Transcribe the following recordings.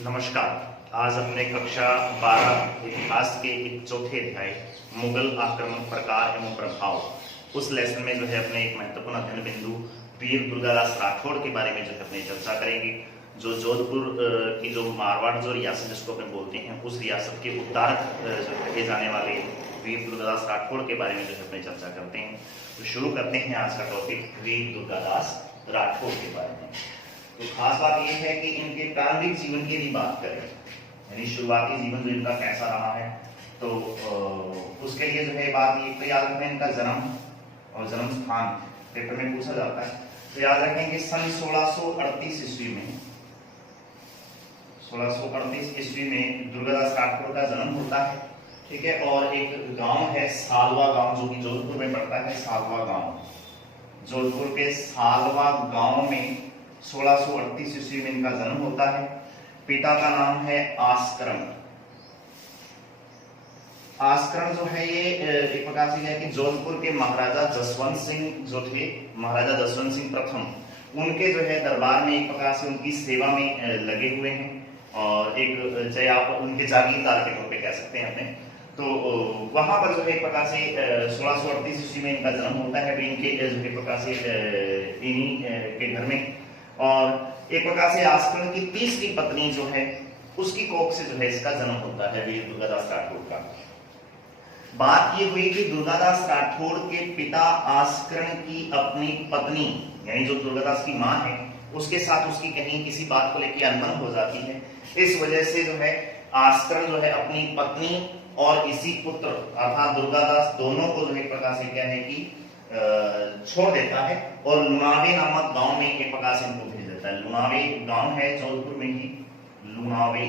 नमस्कार। आज अपने कक्षा 12 इतिहास के एक चौथे अध्याय मुगल आक्रमण प्रकार एवं प्रभाव उस लेसन में जो है अपने एक महत्वपूर्ण अध्ययन बिंदु वीर दुर्गादास राठौड़ के बारे में जो है अपनी चर्चा करेंगे। जो जोधपुर की जो मारवाड़ जो रियासत जिसको अपन बोलते हैं उस रियासत के उद्धारक जो कहे जाने वाले वीर दुर्गादास राठौड़ के बारे में जो है अपनी चर्चा करते हैं। तो शुरू करते हैं आज का टॉपिक वीर दुर्गादास राठौड़ के बारे में। तो खास बात यह है कि इनके प्रारंभिक जीवन की भी बात करें, यानी शुरुआती जीवन जो इनका कैसा रहा है, तो उसके लिए जो है बात ये तो याद रखें इनका जन्म और जन्म स्थान पेपर में पूछा जाता है। तो याद रखें कि सन 1638 ईस्वी में 1638 ईस्वी में दुर्गादास राठौड़ का जन्म होता है, ठीक है। और एक गांव है सालवा गांव जो कि जोधपुर में पड़ता है। सालवा गांव, जोधपुर के सालवा गांव में 1638 ईस्वी में इनका जन्म होता है। पिता का नाम है आस्करण। आस्करण जो है ये एक प्रकार से है कि जोधपुर के महाराजा जसवंत सिंह जो थे, महाराजा जसवंत सिंह प्रथम, उनके जो है दरबार में एक प्रकार से उनकी सेवा में लगे हुए हैं और एक चाहे आप उनके जागीरदार के तौर पे कह सकते हैं अपने। तो वहां पर जो है एक प्रकार से 1638 ईस्वी में इनका जन्म होता है इनके जो है प्रकार से इन्हीं के घर में। और एक प्रकार से आस्करण की तीसरी पत्नी जो है उसकी कोख से जो है इसका जन्म होता है वीर दुर्गादास राठौड़ का। बात ये हुई कि दुर्गादास राठौड़ के पिता आस्करण की अपनी पत्नी यानी जो दुर्गादास की मां है उसके साथ उसकी कहीं किसी बात को लेकर अनबन हो जाती है। इस वजह से जो है आस्करण जो है अपनी पत्नी और इसी पुत्र अर्थात दुर्गादास दोनों को जो है एक प्रकार से क्या है कि छोड़ देता है और लुणावे नामक गांव में एक प्रकार से इनको भेज देता है। लुणावे गांव है जोधपुर में ही, लुणावे,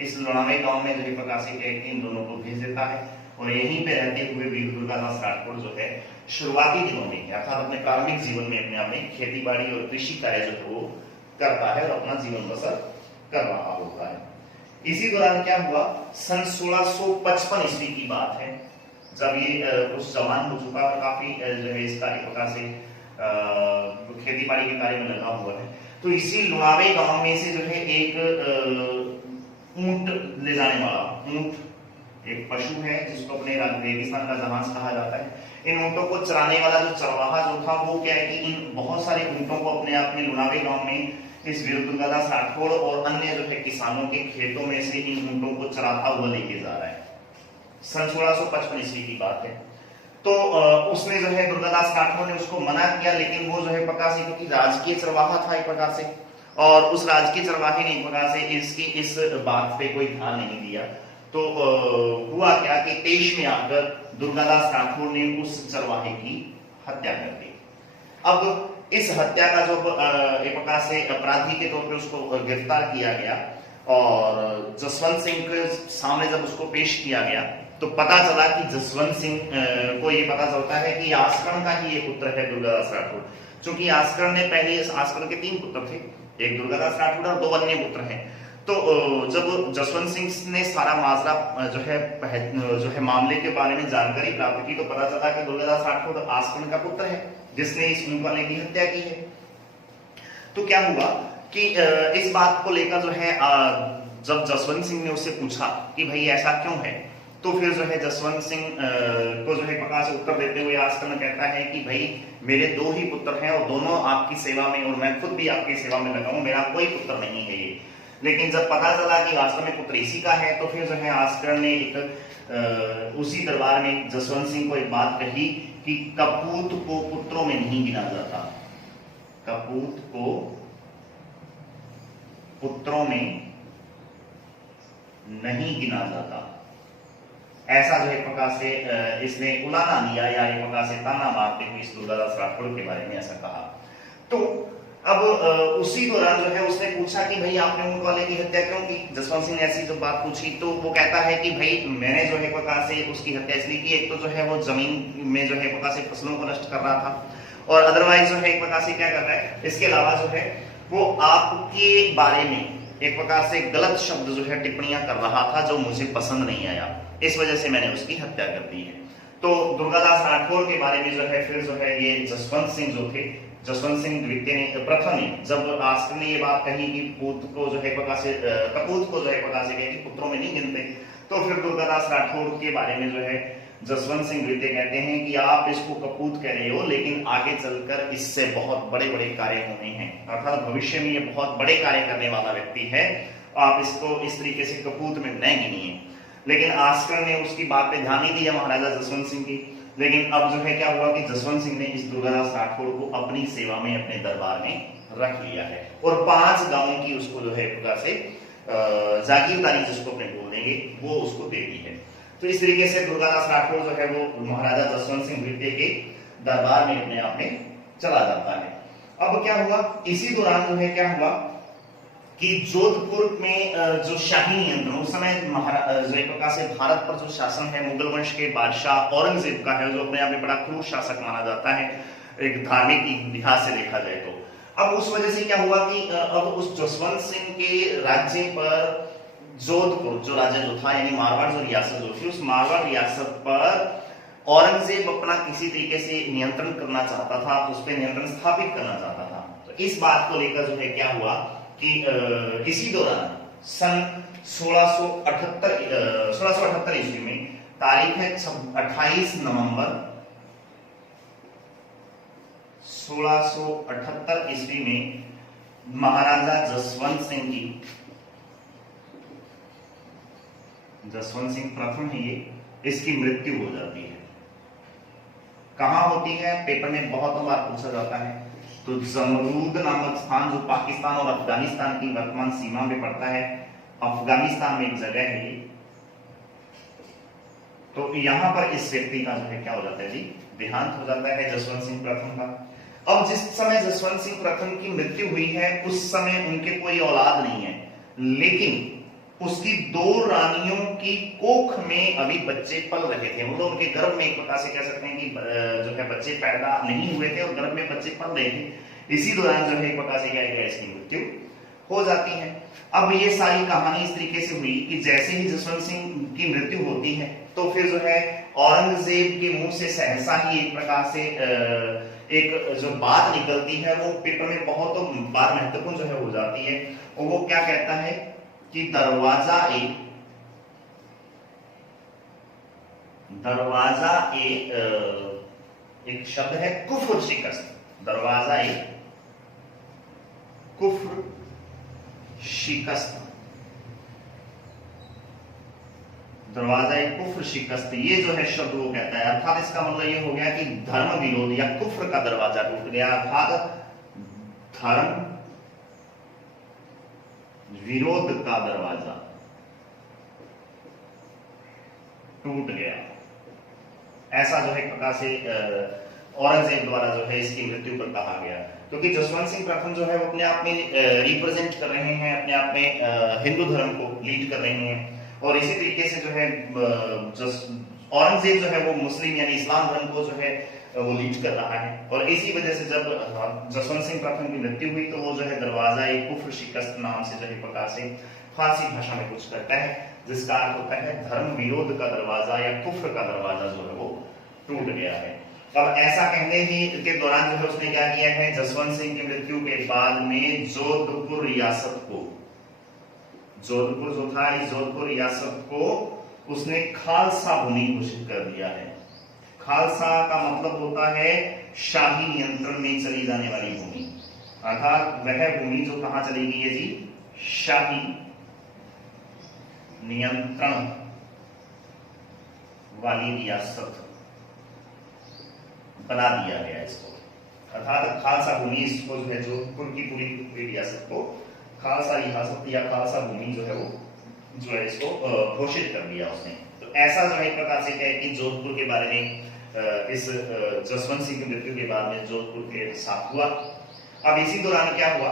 इस लुणावे गांव में जो है प्रकार से क्या इन दोनों को भेज देता है और यहीं पे रहते हुए वीर दुर्गादास राठौड़ जो है शुरुआती दिनों में अर्थात अपने प्रारंभिक जीवन में अपने आपने खेती बाड़ी और कृषि कार्य जो है वो करता है और अपना जीवन बसर कर रहा होता है। इसी दौरान क्या हुआ, सन 1655 ईस्वी की बात है जब ये उस जवान हो चुका और काफी जो है इसका एक प्रकार से खेती बाड़ी के कार्य में लगा हुआ है। तो इसी लुणावे गांव में से जो है एक ऊंट ले जाने वाला, ऊंट एक पशु है जिसको अपने रेगिस्तान का जहाज कहा जाता है। इन ऊंटों को चराने वाला जो चरवाहा जो था वो क्या है कि इन बहुत सारे ऊंटों को अपने आप में लुणावे गांव में इस वीर दुर्गादास राठौड़ और अन्य जो है किसानों के खेतों में से इन ऊंटों को चराता हुआ लेके जा रहा है। सन 1655 ईस्वी की बात है। तो उसने जो है दुर्गादास राठौड़ ने उसको मना किया, लेकिन वो जो है प्रकार से क्योंकि राजकीय चरवाहा था एक प्रकार से और उस राजकीय चरवाहे ने एक प्रकार से इसकी इस बात पे कोई ध्यान नहीं दिया। तो हुआ क्या कि तेज में आकर दुर्गादास राठौड़ ने उस चरवाहे की हत्या कर दी। अब इस हत्या का जो एक प्रकार से अपराधी के तौर पे उसको गिरफ्तार किया गया और जसवंत सिंह के सामने जब उसको पेश किया गया तो पता चला कि जसवंत सिंह को ये पता चलता है कि आस्करण का ही ये पुत्र है दुर्गादास राठौड़। चूंकि आस्करण ने पहले आस्करण के 3 पुत्र थे, एक दुर्गादास राठौड़ और 2 अन्य पुत्र हैं। तो जब जसवंत सिंह ने सारा माजरा जो है मामले के बारे में जानकारी प्राप्त की तो पता चला कि दुर्गादास राठौड़ आस्करण का पुत्र है जिसने इस ऊंट वाले की हत्या की है। तो क्या हुआ कि इस बात को लेकर जो है जब जसवंत सिंह ने उससे पूछा कि भाई ऐसा क्यों है, तो फिर जो है जसवंत सिंह को जो है प्रकार से उत्तर देते हुए आस्करण कहता है कि भाई मेरे 2 ही पुत्र हैं और दोनों आपकी सेवा में और मैं खुद भी आपकी सेवा में लगा हूं, मेरा कोई पुत्र नहीं है ये। लेकिन जब पता चला कि वास्तव में पुत्र इसी का है तो फिर जो है आस्करण ने एक उसी दरबार में जसवंत सिंह को एक बात कही कि कपूत को पुत्रों में नहीं गिना जाता, कपूत को पुत्रों में नहीं गिना जाता। ऐसा जो एक प्रकार से इसने उलाना लिया या एक प्रकार से ताना मारते हुए इस दुर्गादास राठौड़ के बारे में ऐसा कहा। तो अब उसी दौरान जो है उसने पूछा कि भाई आपने ऊंट वाले की हत्या क्यों की। जसवंत सिंह ने ऐसी जो बात पूछी तो वो कहता है कि भाई मैंने जो है प्रकार से उसकी हत्या इसलिए की, एक तो जो है वो जमीन में जो है प्रकार से फसलों को नष्ट कर रहा था और अदरवाइज जो है एक प्रकार से क्या कर रहा है, इसके अलावा जो है वो आपके बारे में एक प्रकार से गलत शब्द जो है टिप्पणियां कर रहा था जो मुझे पसंद नहीं आया, इस वजह से मैंने उसकी हत्या कर दी है। तो दुर्गादास राठौड़ के बारे में जो है फिर जो है ये जसवंत सिंह जो थे जसवंत सिंह द्वितीय ने प्रथम ने जब आस्कर ने ये बात कही कि पूत को जो है कपूत को जो है प्रकाश कि पुत्रों में नहीं गिनते, तो फिर दुर्गादास राठौड़ के बारे में जो है जसवंत सिंह द्वितीय कहते हैं कि आप इसको कपूत कह रहे हो, लेकिन आगे चलकर इससे बहुत बड़े बड़े कार्य होने हैं, अर्थात भविष्य में ये बहुत बड़े कार्य करने वाला व्यक्ति है, आप इसको इस तरीके से कपूत में न गिनिए। लेकिन आस्कर ने उसकी बात पे ध्यान नहीं दिया महाराजा जसवंत सिंह की। लेकिन अब जो है क्या हुआ कि जसवंत सिंह ने इस दुर्गादास राठौड़ को अपनी सेवा में, अपने दरबार में रख लिया है और 5 गांवों की उसको जो है प्रकार से जागीरदारी जिसको अपने बोल देंगे वो उसको दे दी है। तो इस तरीके से दुर्गादास राठौड़ जो है वो महाराजा जसवंत सिंह द्वितीय के दरबार में अपने आप में चला जाता है। अब क्या हुआ, इसी दौरान जो है क्या हुआ कि जोधपुर में जो शाही नियंत्रण उस समय जो एक प्रकार से भारत पर जो शासन है मुगल वंश के बादशाह औरंगजेब का है, जो अपने आप में बड़ा क्रूर शासक माना जाता है एक धार्मिक लिहाज से देखा जाए तो। अब उस वजह से क्या हुआ कि अब उस जसवंत सिंह के राज्य पर जोधपुर जो राज्य जो था यानी मारवाड़ जो रियासत जो थी, उस मारवाड़ रियासत पर औरंगजेब अपना किसी तरीके से नियंत्रण करना चाहता था, उस पर नियंत्रण स्थापित करना चाहता था। तो इस बात को लेकर जो है क्या हुआ कि इसी दौरान सन 1678 ईस्वी में, तारीख है 28 नवंबर 1678 ईस्वी में, महाराजा जसवंत सिंह प्रथम है ये, इसकी मृत्यु हो जाती है। कहां होती है, पेपर में बहुत बार पूछा जाता है। तो जमरूद नामक स्थान जो पाकिस्तान और अफगानिस्तान की वर्तमान सीमा में पड़ता है, अफगानिस्तान में एक जगह है ये, तो यहां पर इस व्यक्ति का जो है क्या हो जाता है जी, देहांत हो जाता है जसवंत सिंह प्रथम का। अब जिस समय जसवंत सिंह प्रथम की मृत्यु हुई है उस समय उनके कोई औलाद नहीं है, लेकिन उसकी 2 रानियों की कोख में अभी बच्चे पल रहे थे, मतलब उनके गर्भ में एक प्रकार से कह सकते हैं कि जो है बच्चे पैदा नहीं हुए थे और गर्भ में बच्चे पल रहे थे। इसी दौरान जो है एक प्रकार से क्या है इसकी मृत्यु हो जाती है। अब ये सारी कहानी इस तरीके से हुई कि जैसे ही जसवंत सिंह की मृत्यु होती है तो फिर जो है औरंगजेब के मुंह से सहसा ही एक प्रकार से एक जो बात निकलती है वो पेपर में बहुत बार महत्वपूर्ण जो है हो जाती है, और वो क्या कहता है कि दरवाजा एक शब्द है कुफ्र शिकस्त, दरवाजा कुफ्र शिकस्त, दरवाजा कुफ्र शिकस्त, ये जो है शब्द वो कहता है। अर्थात इसका मतलब ये हो गया कि धर्म विरोध या कुफ्र का दरवाजा टूट गया, अर्थात धर्म विरोध का दरवाजा टूट गया, ऐसा जो है प्रकार से औरंगजेब द्वारा जो है इसकी मृत्यु पर कहा गया। क्योंकि जसवंत सिंह प्रथम जो है वो अपने आप में रिप्रेजेंट कर रहे हैं, अपने आप में हिंदू धर्म को लीड कर रहे हैं, और इसी तरीके से जो है औरंगजेब जो है वो मुस्लिम यानी इस्लाम धर्म को जो है वो लीड कर रहा है। और इसी वजह से जब जसवंत सिंह प्रथम की मृत्यु हुई तो वो जो है दरवाजा कुफ्र शिकस्त नाम से जो है प्रकार से फारसी भाषा में कुछ करता है, जिसका अर्थ होता है धर्म विरोध का दरवाजा या कुफ्र का दरवाजा जो है वो टूट गया है। अब ऐसा कहने ही के दौरान जो है उसने क्या किया है, जसवंत सिंह की मृत्यु के बाद में जोधपुर रियासत को, जोधपुर जो था इस जोधपुर रियासत को उसने खालसा भूमि घोषित कर दिया है। खालसा का मतलब होता है शाही नियंत्रण में चली जाने वाली भूमि, अर्थात वह भूमि जो कहां चली गई है जी, शाही नियंत्रण वाली रियासत बना दिया गया इसको, अर्थात खालसा भूमि इसको जो है जोधपुर की पूरी रियासत को खालसा रियासत या खालसा भूमि जो है वो जो है इसको घोषित कर दिया उसने। तो ऐसा जो है एक प्रकार से क्या है कि जोधपुर के बारे में इस जसवंत सिंह की मृत्यु के बाद में जोधपुर के साथ हुआ। अब इसी दौरान क्या हुआ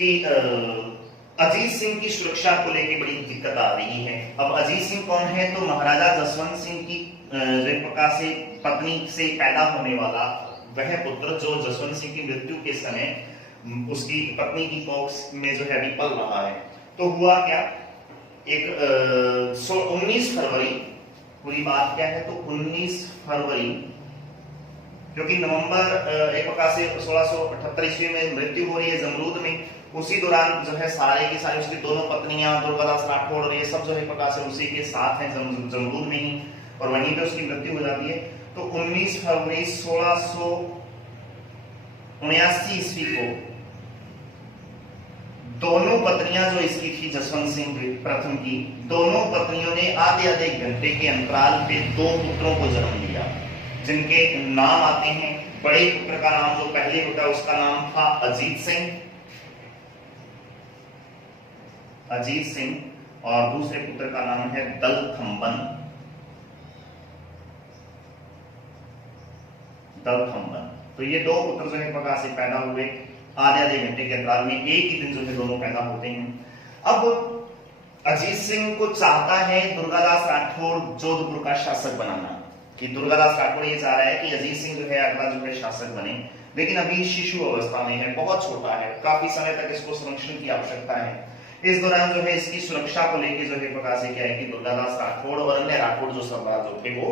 कि अजीत सिंह की सुरक्षा को लेकर बड़ी दिक्कत आ रही है। अब अजीत सिंह कौन है, तो महाराजा जसवंत सिंह की एक प्रकार से पत्नी से पैदा होने वाला वह पुत्र जो जसवंत सिंह की मृत्यु के समय उसकी पत्नी की कोख में जो है अभी पल रहा है। तो हुआ क्या, एक 19 फरवरी, पूरी बात क्या है तो 19 फरवरी क्योंकि नवंबर एक प्रकार से 1678 ईस्वी में मृत्यु हो रही है जमरूद में। उसी दौरान जो है सारे की सारी उसकी दोनों पत्नियां दुर्गादास राठौड़ और ये सब जो है प्रकार से उसी के साथ हैं जमरूद में ही, और वहीं पे उसकी मृत्यु हो जाती है। तो 19 फरवरी 1679 ईस्वी को दोनों पत्नियां जो इसकी थी जसवंत सिंह प्रथम की, दोनों पत्नियों ने आधे आधे घंटे के अंतराल पे 2 पुत्रों को जन्म दिया, जिनके नाम आते हैं। बड़े पुत्र का नाम जो पहले होता है उसका नाम था अजीत सिंह, और दूसरे पुत्र का नाम है दलथम्बन। तो ये 2 पुत्र जो है प्रकार से पैदा हुए आधे आधे घंटे के अंतराल में, एक ही दिन जो है दोनों पैदा होते हैं। अब अजीत सिंह को चाहता है दुर्गादास राठौड़ जोधपुर का शासक बनाना, कि दुर्गादास राठौड़ ये चाह रहा है कि अजीत सिंह जो है अगला जो है शासक बने, लेकिन अभी शिशु अवस्था में है, बहुत छोटा है, काफी समय तक इसको संरक्षण की आवश्यकता है। इस दौरान जो है इसकी सुरक्षा को लेकर जो है प्रकार से क्या है कि दुर्गादास राठौड़ और अन्य राठौड़ जो सरदार जो थे वो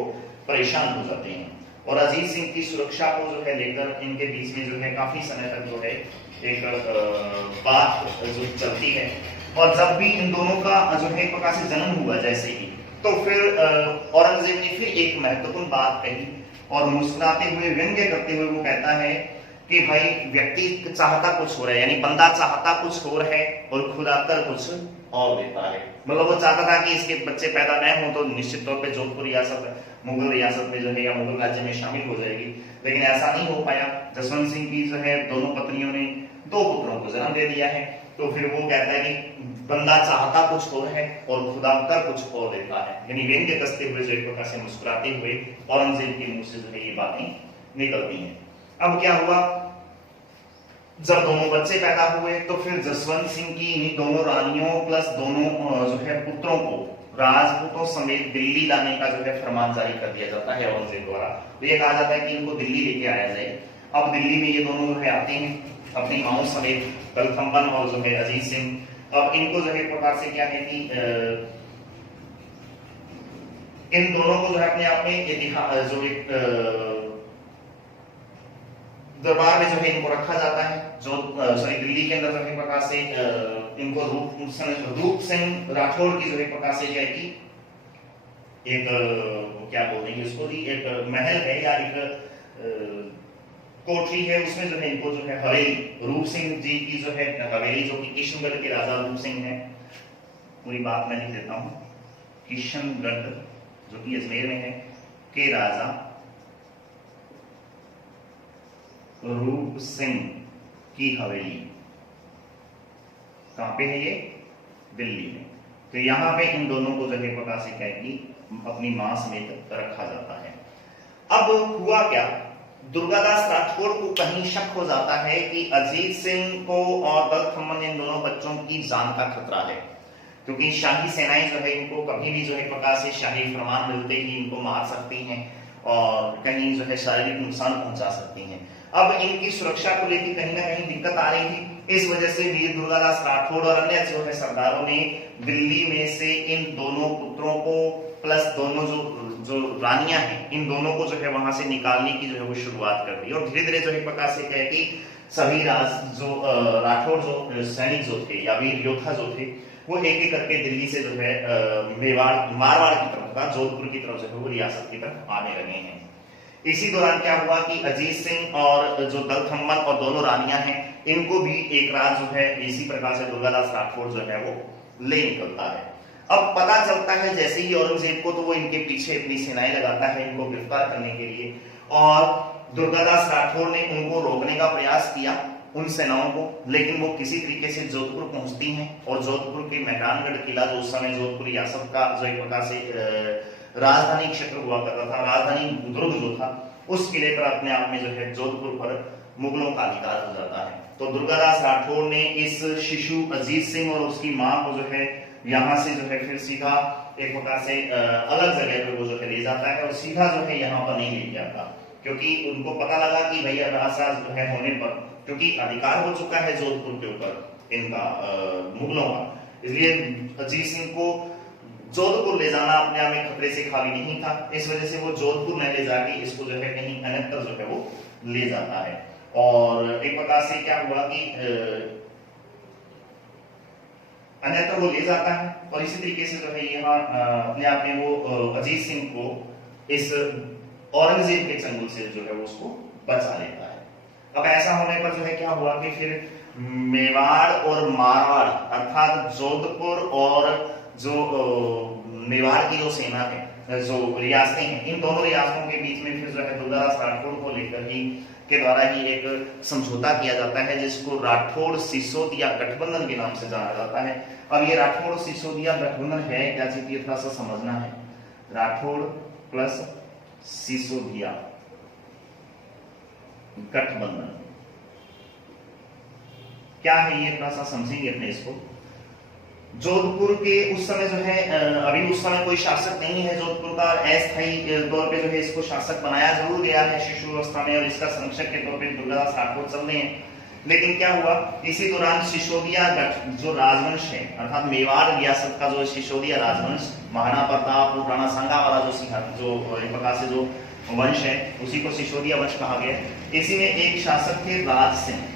परेशान हो जाते हैं, और अजीत सिंह की सुरक्षा को जो है लेकर इनके बीच में जो है काफी समय तक जो है एक बात जो चलती है। और जब भी इन दोनों का जो है एक प्रकार से जन्म हुआ जैसे ही, तो फिर औरंगजेब ने फिर एक महत्वपूर्ण बात कही, और मुस्कुराते हुए व्यंग्य करते हुए वो कहता है कि भाई व्यक्ति चाहता कुछ और है, यानी बंदा चाहता कुछ और है और खुदा कर कुछ और देता है। मतलब वो चाहता था कि इसके बच्चे पैदा न हो तो निश्चित तौर पे जोधपुर रियासत मुगल रियासत में जो है या मुगल राज्य में शामिल हो जाएगी, लेकिन ऐसा नहीं हो पाया। जसवंत सिंह की जो है दोनों पत्नियों ने 2 पुत्रों को जन्म दे दिया है। तो फिर वो कहता है कि बंदा चाहता कुछ और है और खुदा कर कुछ और देता है, यानी व्यंग्य कसते हुए जो एक प्रकार से मुस्कुराते हुए औरंगजेब के मुंह से जो है ये बातें निकलती हैं। अब क्या हुआ, जब दोनों बच्चे पैदा हुए तो फिर जसवंत सिंह की इन्हीं दोनों रानियों प्लस दोनों जो है पुत्रों को राजपूतों समेत दिल्ली लाने का जो है फरमान जारी कर दिया जाता है औरंगजेब द्वारा। तो ये कहा जाता है कि इनको दिल्ली लेके आया जाए। अब दिल्ली में ये दोनों जो है आते हैं अपनी माओ समेत, दलथम्बन और जो है अजीत सिंह। अब इनको जो है प्रकार से क्या है कि इन दोनों को जो है अपने आप में इतिहास जो एक दरबार में जो है इनको रखा जाता है, जो दिल्ली के अंदर जो है प्रकार से इनको रूप सिंह राठौड़ की जो है प्रकार से क्या है कि एक क्या बोल देंगे उसको, एक महल है या एक कोठरी है, उसमें जो है इनको जो है हवेली रूप सिंह जी की जो है हवेली, जो कि किशनगढ़ के राजा रूप सिंह है, पूरी बात मैं लिख देता हूँ, किशनगढ़ जो कि अजमेर में है के राजा रूप सिंह की हवेली कहां पे है, ये दिल्ली में। तो यहाँ पे इन दोनों को जगह प्रकार से क्या कि अपनी मां समेत रखा जाता है। अब हुआ क्या, दुर्गादास राठौड़ को कहीं शक हो जाता है कि अजीत सिंह को और दलथम्बन इन दोनों बच्चों की जान का खतरा है, क्योंकि शाही सेनाएं जो है इनको कभी भी जो है प्रकार से शाही फरमान मिलते ही इनको मार सकती हैं और कहीं जो है शारीरिक नुकसान पहुंचा सकती हैं। अब इनकी सुरक्षा को लेकर कहीं ना कहीं दिक्कत आ रही थी, इस वजह से वीर दुर्गादास राठौड़ और अन्य जो है सरदारों ने दिल्ली में से इन दोनों पुत्रों को प्लस दोनों जो रानियां हैं इन दोनों को जो है वहां से निकालने की जो है वो शुरुआत कर दी। और धीरे धीरे जो है प्रकार से क्या है कि सभी राठौड़ जो सैनिक जो थे या वीर योद्धा जो थे वो एक एक करके दिल्ली से जो है मारवाड़ की तरफ का जोधपुर की तरफ जो है वो रियासत की तरफ आने लगे हैं। इसी दौरान क्या हुआ कि अजीत सिंह और जो दलथम्बन और दोनों रानियां हैं इनको भी एक रात जो है इसी प्रकार से दुर्गादास राठौड़ जो है वो ले निकलता है। अब पता चलता है जैसे ही औरंगजेब को, तो वो इनके पीछे अपनी सेनाएं लगाता है इनको गिरफ्तार करने के लिए, और दुर्गादास राठौड़ ने उनको रोकने का प्रयास किया उन सेनाओं को, लेकिन वो किसी तरीके से जोधपुर पहुंचती हैं और जोधपुर के मेहरानगढ़ किला जो उस समय जोधपुर रियासत का जो एक प्रकार से राजधानी क्षेत्र हुआ करता था, राजधानी दुर्ग जो था, उस किले पर अपने आप में जो है जोधपुर पर मुगलों का अधिकार हो जाता है। तो दुर्गादास राठौड़ ने इस शिशु अजीत सिंह और उसकी मां को जो है यहाँ से जो है फिर सीधा एक प्रकार से अलग जगह पर वो जो है ले जाता है और सीधा जो है यहाँ पर नहीं ले जाता, क्योंकि उनको पता लगा कि भैया ऐसा जो है होने पर, क्योंकि अधिकार हो चुका है जोधपुर के ऊपर इनका मुगलों का, इसलिए अजीत सिंह को जोधपुर ले जाना अपने आप में खतरे से खाली नहीं था। इस वजह से वो जोधपुर में ले जाके इसको जो है कहीं अन्यत्र जो है वो ले जाता है। और एक प्रकार से क्या हुआ कि अन्यत्र वो ले जाता है और इसी तरीके से जो है यहाँ अपने आप में वो अजीत सिंह को इस औरंगजेब के चंगुल से जो है वो उसको बचा लेता है। अब ऐसा होने पर जो है क्या हुआ कि फिर मेवाड़ और मारवाड़ अर्थात जोधपुर और जो मेवाड़ की जो सेना है, जो रियासतें हैं, इन दोनों रियासतों के बीच में फिर जो है दुर्गादास राठौड़ को लेकर ही के द्वारा ही एक समझौता किया जाता है जिसको राठौड़ सिसोदिया गठबंधन के नाम से जाना जाता है। अब ये राठौड़ सिसोदिया गठबंधन है क्या चीज, ये थोड़ा सा समझना है। राठौड़ प्लस सिसोदिया गठबंधन क्या है, ये थोड़ा सा समझेंगे अपने इसको। जोधपुर के उस समय जो है अभी उस समय कोई शासक नहीं है जोधपुर का, अस्थायी तौर पे जो है इसको शासक बनाया जरूर गया है शिशु अवस्था में और इसका संरक्षक के तौर पे दुर्गादास राठौड़ चल रहे हैं। लेकिन क्या हुआ, इसी दौरान सिसोदिया जो राजवंश है अर्थात मेवाड़ रियासत का जो सिसोदिया राजवंश, महाराणा प्रताप और राणा सांगा वाला जो एक प्रकार से जो वंश है उसी को सिसोदिया वंश कहा गया। इसी में एक शासक थे राज सिंह।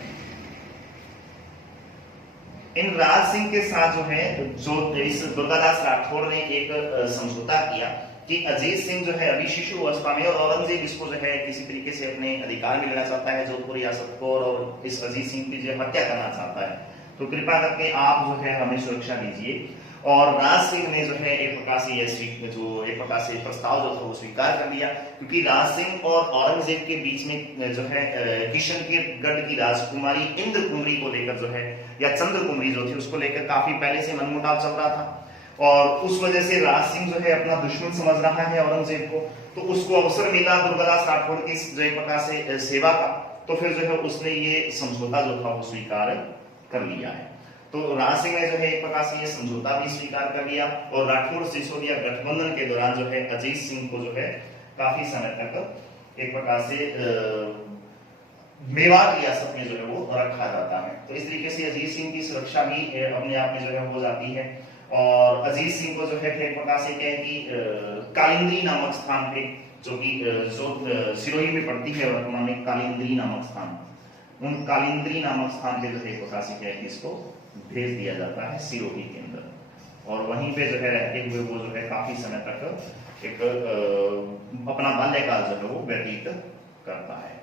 इन राज सिंह के साथ जो है जो इस दुर्गादास राठौड़ ने एक समझौता किया कि अजीत सिंह जो है अभी शिशु अवस्था में और औरंगजेब इसको जो है किसी तरीके से अपने अधिकार में लेना चाहता है जोधपुर रियासत को और इस अजीत सिंह की जो हत्या करना चाहता है, तो कृपा करके आप जो है हमें सुरक्षा दीजिए। और राज सिंह ने जो है एक प्रकार से एक प्रकार से प्रस्ताव जो था वो स्वीकार कर लिया, क्योंकि राज सिंह और औरंगजेब के बीच में जो है किशनगढ़ की राजकुमारी इंद्र कुमरी को लेकर जो है या चंद्र कुमरी जो थी उसको लेकर काफी पहले से मनमुटाव चल रहा था और उस वजह से राज सिंह जो है अपना दुश्मन समझ रहा है औरंगजेब को, तो उसको अवसर मिला दुर्गादास राठौड़ की जो एक प्रकार से सेवा का, तो फिर जो है उसने ये समझौता जो था वो स्वीकार कर लिया है। तो राज सिंह ने जो है एक प्रकार से ये समझौता भी स्वीकार कर लिया और राठौड़ सिसोदिया गठबंधन के दौरान जो है अजीत सिंह को जो है काफी समय तक एक प्रकार से मेवाड़ रियासत में जो है वो रखा जाता है। तो इस तरीके से अजीत सिंह की सुरक्षा भी अपने आप में जो है हो जाती है और अजीत सिंह को जो है एक प्रकार से क्या है कि कालिंदी नामक स्थान पे जो कि जो सिरोही में पड़ती है वर्तमान में कालिंदी नामक स्थान, उन कालिंदी नामक स्थान पे जो है एक प्रकार से क्या है कि इसको भेज दिया जाता है सिरोही के अंदर और वहीं पे जो है रहते हुए वो जो है काफी समय तक एक अपना बाल्यकाल जो है वो व्यतीत करता है।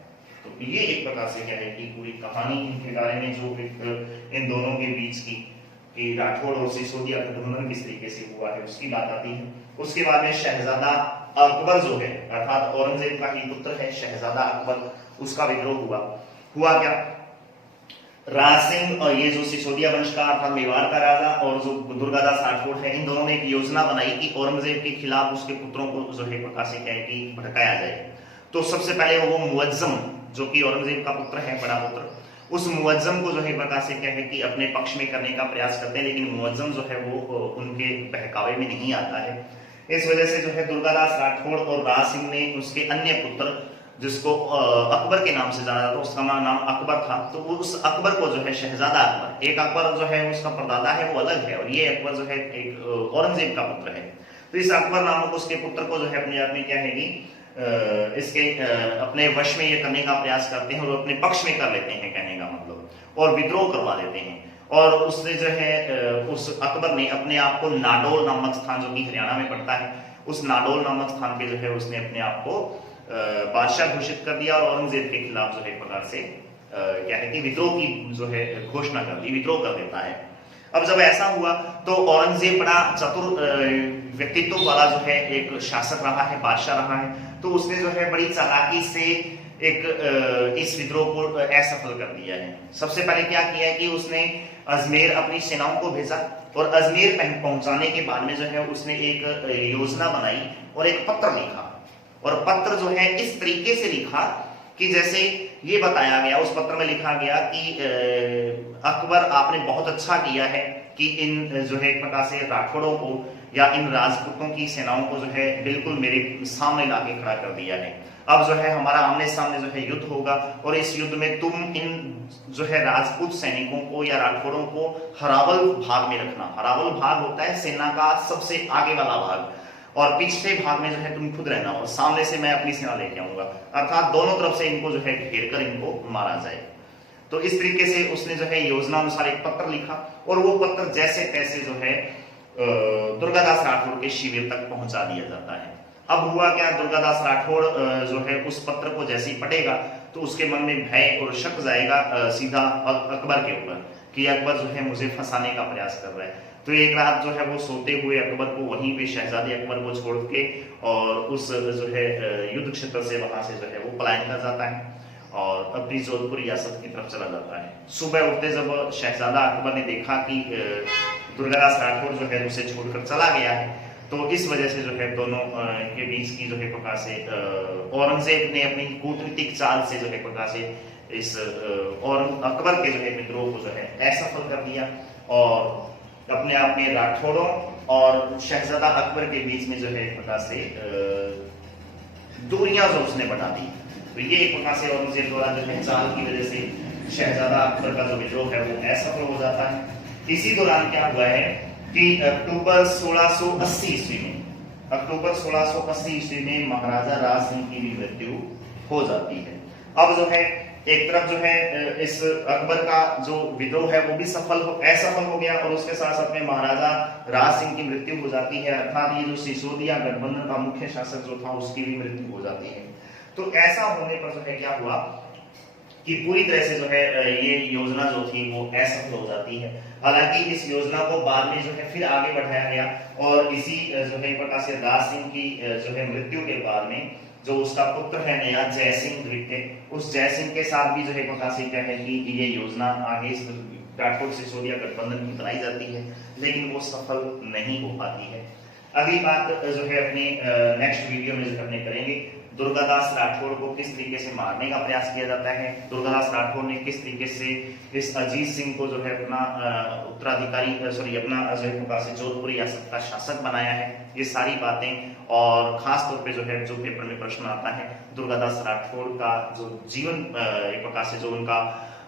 तो ये एक प्रकार से क्या है कि पूरी कहानी इनके बारे में जो इन दोनों के बीच की कि राठौड़ और सिसोदिया गठबंधन किस तरीके से हुआ है उसकी बात आती है। उसके बाद में शहजादा अकबर जो है अर्थात औरंगजेब का ही पुत्र है शहजादा अकबर, उसका विद्रोह हुआ क्या, राज सिंह और ये जो सिसोदिया वंश का अर्थात मेवाड़ का राजा और जो दुर्गादास राठौड़ है इन दोनों ने एक योजना बनाई कि औरंगजेब के खिलाफ उसके पुत्रों को जो है प्रकार से क्या है कि भड़काया जाए। तो सबसे पहले वो मुअज्जम जो कि औरंगजेब का पुत्र है, बड़ा पुत्र, उस मुअज्जम को जो है प्रकार से क्या है कि अपने पक्ष में करने का प्रयास करते हैं, लेकिन मुअज्जम जो है वो उनके बहकावे में नहीं आता है। इस वजह से जो है दुर्गादास राठौड़ और राज सिंह ने उसके अन्य पुत्र जिसको अकबर के नाम से जाना जाता है, उसका नाम अकबर था, तो उस अकबर को जो है शहजादा अकबर, एक अकबर जो है उसका परदादा है वो अलग है और ये अकबर जो है एक औरंगजेब का पुत्र है। तो इस अकबर नामक उसके पुत्र को जो है अपने आप में क्या है कि इसके अपने वश में ये करने का प्रयास करते हैं और अपने पक्ष में कर लेते हैं कहने का मतलब, और विद्रोह करवा देते हैं। और उसने जो है उस अकबर ने अपने आप को नाडोल नामक स्थान जो कि हरियाणा में पड़ता है, उस नाडोल नामक स्थान पे जो है उसने अपने आप को बादशाह घोषित कर दिया और औरंगजेब के खिलाफ जो है एक प्रकार से क्या है कि विद्रोह की जो है घोषणा कर दी, विद्रोह कर देता है। अब जब ऐसा हुआ तो औरंगजेब बड़ा चतुर व्यक्तित्व वाला जो है एक शासक रहा है, बादशाह रहा है, तो उसने जो है बड़ी चालाकी से एक इस विद्रोह को असफल कर दिया है। सबसे पहले क्या किया है कि उसने अजमेर अपनी सेनाओं को भेजा और अजमेर पहुंचाने के बाद में जो है उसने एक योजना बनाई और एक पत्र लिखा, और पत्र जो है इस तरीके से लिखा कि जैसे ये बताया गया, उस पत्र में लिखा गया कि अकबर आपने बहुत अच्छा किया है कि इन जो है एक प्रकार से राठौड़ों को या इन राजपूतों की सेनाओं को जो है बिल्कुल मेरे सामने लाके खड़ा कर दिया है। अब जो है हमारा आमने सामने जो है युद्ध होगा और इस युद्ध में तुम इन जो है राजपूत सैनिकों को या राठौड़ों को हरावल भाग में रखना। हरावल भाग होता है सेना का सबसे आगे वाला भाग, और पिछले भाग में जो है तुम खुद रहना और सामने से मैं अपनी सेना लेके आऊंगा, अर्थात दोनों तरफ से इनको जो है घेर कर इनको मारा जाए। तो इस तरीके से उसने जो है योजना अनुसार एक पत्र लिखा और वो पत्र जैसे तैसे जो है दुर्गादास राठौड़ के शिविर तक पहुंचा दिया जाता है। अब हुआ क्या, दुर्गादास राठौड़ जो है उस पत्र को जैसे ही पढ़ेगा तो उसके मन में भय और शक जाएगा सीधा अकबर के ऊपर कि अकबर जो है मुझे फंसाने का प्रयास कर रहा है। तो एक रात जो है वो सोते हुए अकबर को वहीं पे शहजादे अकबर को छोड़ के और उस जो है युद्ध क्षेत्र से वहां से जो है वो पलायन कर जाता है और अपनी जोधपुर रियासत की तरफ चला जाता है। सुबह उठते जब शहजादा अकबर ने देखा कि दुर्गादास राठौड़ जो है उसे छोड़कर चला गया है, तो इस वजह से जो है दोनों के बीच की जो है प्रकार से औरंगजेब ने अपनी कूटनीतिक चाल से जो है प्रकार से इस और अकबर के जो है विद्रोह को जो है असफल कर दिया और अपने आप में राठौड़ों और शहजादा अकबर के बीच में जो है एक प्रकार से दूरियां जो उसने बढ़ा दी। तो ये एक प्रकार से औरंगजेब द्वारा जो है चाल की वजह से शहजादा अकबर का जो विद्रोह है वो असफल हो जाता है। इसी दौरान क्या हुआ है कि अक्टूबर 1680 ईस्वी में महाराजा राज सिंह की भी मृत्यु हो जाती है। अब जो है एक तरफ जो है इस अकबर का जो विद्रोह है वो भी असफल हो गया और उसके साथ साथ में महाराजा राज सिंह की मृत्यु हो जाती है, अर्थात ये जो सिसोदिया गठबंधन का मुख्य शासक जो था उसकी भी मृत्यु हो जाती है। तो ऐसा होने पर जो है क्या हुआ कि पूरी तरह से जो है ये योजना जो थी वो असफल हो जाती है। हालांकि इस योजना को बाद में जो है फिर आगे बढ़ाया गया और इसी जो है प्रकार से राज सिंह की जो है मृत्यु के बाद में जो उसका पुत्र है नया जयसिंह द्वितीय, उस जयसिंह के साथ भी जो है प्रकार से क्या है कि ये योजना आगे राठौड़ सिसोदिया गठबंधन की बनाई जाती है, लेकिन वो सफल नहीं हो पाती है। अगली बात जो है अपने नेक्स्ट वीडियो में जो अपने करेंगे दुर्गादास राठौड़ को किस तरीके से मारने का प्रयास किया जाता है, दुर्गादास राठौड़ ने किस तरीके से इस अजीत सिंह को जो है अपना उत्तराधिकारी अपना जो है प्रकार से जोधपुर रियासत का शासक बनाया है। ये सारी बातें और खास तौर पे जो है जो पेपर में प्रश्न आता है दुर्गादास राठौड़ का जो जीवन एक प्रकार से जो उनका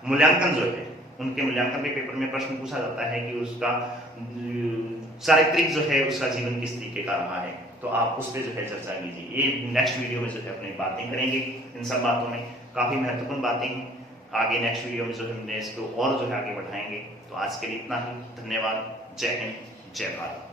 मूल्यांकन जो है उनके मूल्यांकन में पेपर में प्रश्न पूछा जाता है कि उसका चारित्रिक जो है उसका जीवन किस तरीके का रहा है, तो आप उस पर जो है चर्चा कीजिए। ये नेक्स्ट वीडियो में जो है अपनी बातें करेंगे, इन सब बातों में काफी महत्वपूर्ण बातें हैं। आगे नेक्स्ट वीडियो में जो है हमने इसको और जो है आगे बढ़ाएंगे। तो आज के लिए इतना ही, धन्यवाद, जय हिंद, जय भारत।